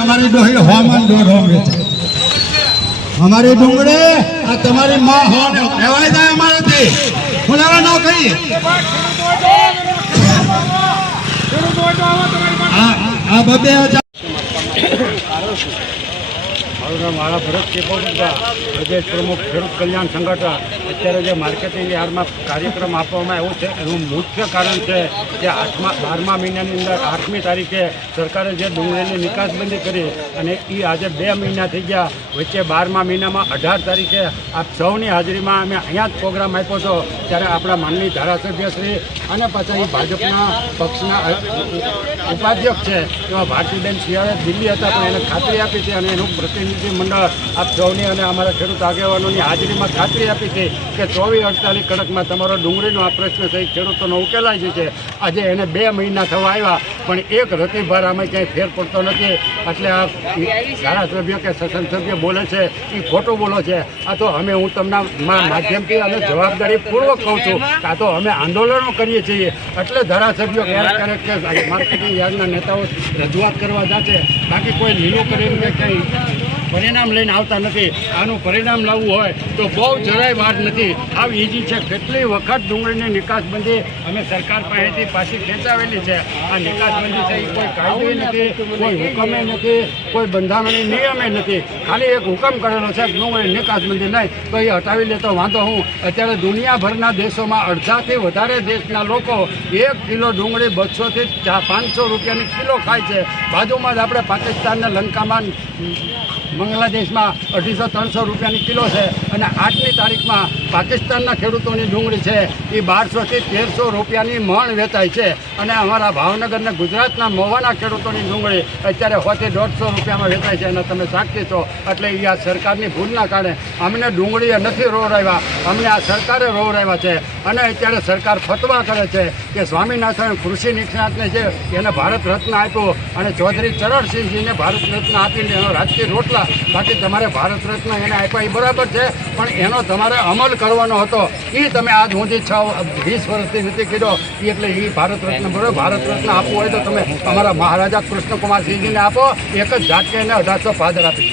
તમારી ડોહી હવામાન દોઢ હોમ વેચે અમારી ડુંગળે આ તમારી માં હોને કહેવાય જાય અમારાથી હું લેવા ન કહી આ બબે હજાર. મારું નામ મારા ભરત ચેપોટા પ્રદેશ પ્રમુખ ખેડૂત કલ્યાણ સંગઠન. અત્યારે જે માર્કેટિંગ યાર્ડમાં કાર્યક્રમ આપવામાં આવ્યો છે, એનું મુખ્ય કારણ છે કે આઠમા, બારમા મહિનાની અંદર આઠમી તારીખે સરકારે જે ડુંગળીની નિકાસબંધી કરી અને એ આજે બે મહિના થઈ ગયા, વચ્ચે બારમા મહિનામાં અઢાર તારીખે આપ સૌની હાજરીમાં અમે અહીંયા જ પ્રોગ્રામ આપ્યો હતો, ત્યારે આપણા માનની ધારાસભ્યશ્રી અને પાછા ભાજપના પક્ષના ઉપાધ્યક્ષ છે, એવા ભારતીબેન શિયાળે દિલ્હી હતા, પણ એને ખાતરી આપી છે અને એનું પ્રતિનિધિ મંડળ આપ સૌની અને અમારા ખેડૂત આગેવાનોની હાજરીમાં ખાતરી આપી છે કે ચોવીસ અડતાલીસ કડકમાં તમારો ડુંગળીનો આ પ્રશ્ન સહિત ખેડૂતોનો ઉકેલાઈ જશે આજે એને બે મહિના થવા આવ્યા, પણ એક રતિભાર અમે ક્યાંય ફેર પડતો નથી. એટલે આ ધારાસભ્ય કે સસન સભ્ય બોલે છે, એ ખોટું બોલો છે. આ તો અમે, હું તમને માધ્યમથી અને જવાબદારીપૂર્વક કહું છું કાં તો અમે આંદોલનો કરીએ છીએ. એટલે ધારાસભ્યો ક્યારેક ક્યારેક માર્કેટિંગ યાર્ડના નેતાઓ રજૂઆત કરવા જાશે. બાકી કોઈ લીલું કરીને કંઈ પરિણામ લઈને આવતા નથી. આનું પરિણામ લાવવું હોય તો બહુ જરાય વાત નથી. આવી ઈજી છે. કેટલી વખત ડુંગળીની નિકાસબંધી અમે સરકાર પાસેથી પાછી ખેંચાવેલી છે. આ નિકાસબંધી છે એ કોઈ કાયદો નથી, કોઈ હુકમે નથી, કોઈ બંધારણની નિયમે નથી. ખાલી એક હુકમ કરેલો છે ડુંગળી નિકાસબંધી નહીં, તો એ હટાવી લેતો વાંધો હું. અત્યારે દુનિયાભરના દેશોમાં અડધાથી વધારે દેશના લોકો એક કિલો ડુંગળી બસોથી પાંચસો રૂપિયાની કિલો ખાય છે. બાજુમાં જ આપણે પાકિસ્તાનને લંકામાં બાંગ્લાદેશમાં અઢીસો ત્રણસો રૂપિયાની કિલો છે અને આઠમી તારીખમાં પાકિસ્તાનના ખેડૂતોની ડુંગળી છે. એ બારસોથી તેરસો રૂપિયાની મણ વેચાય છે. અને અમારા ભાવનગર ને ગુજરાતના મોવાના ખેડૂતોની ડુંગળી અત્યારે હોથી દોઢસો રૂપિયામાં વેચાય છે અને તમે સાક્ષી છો. એટલે એ આ સરકારની ભૂલના કારણે અમને ડુંગળીએ નથી રોવરાવ્યા અમને આ સરકારે રોવરાવ્યા છે. અને અત્યારે સરકાર ફતવા કરે છે કે સ્વામિનાથન કૃષિ નિષ્ણાતને છે એને ભારત રત્ન આપ્યો અને ચૌધરી ચરણસિંહજીને ભારત રત્ન આપીને રાજકીય રોટલા બાકી તમારે ભારત રત્ન એને આપ્યા એ બરાબર છે, પણ એનો તમારે અમલ કરવાનો હતો. એ તમે આજ સુધી છ, વીસ વર્ષથી નથી એ એટલે એ ભારત રત્ન બરોબર ભારત રત્ન આપવું હોય તો તમે અમારા મહારાજા કૃષ્ણકુમાર સિંહજીને આપો, એક જ ઝાટકે એને અઢારસો ફાદર આપી